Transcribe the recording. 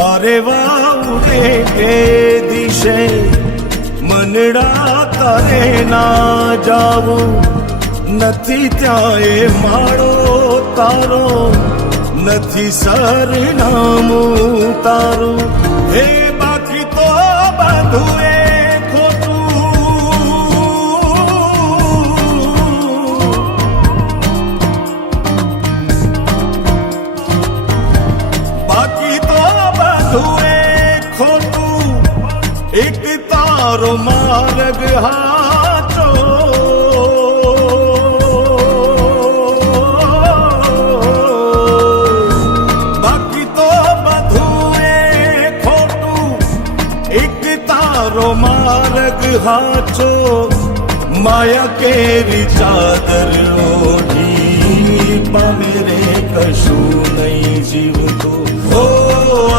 પારેવા ઉડે કે દિશે મનડા તારે ના જાવું નથી ત્યાં એ માળો તારો નથી સરનામું તારું હે બાકી તો બધું એ एक तारो मार्ग हाचो बाकी तो बधुए खोटू एक तारो मार्ग हाचो माया केरी चादर ओढ़ी पामेरे कशू नहीं जीव तो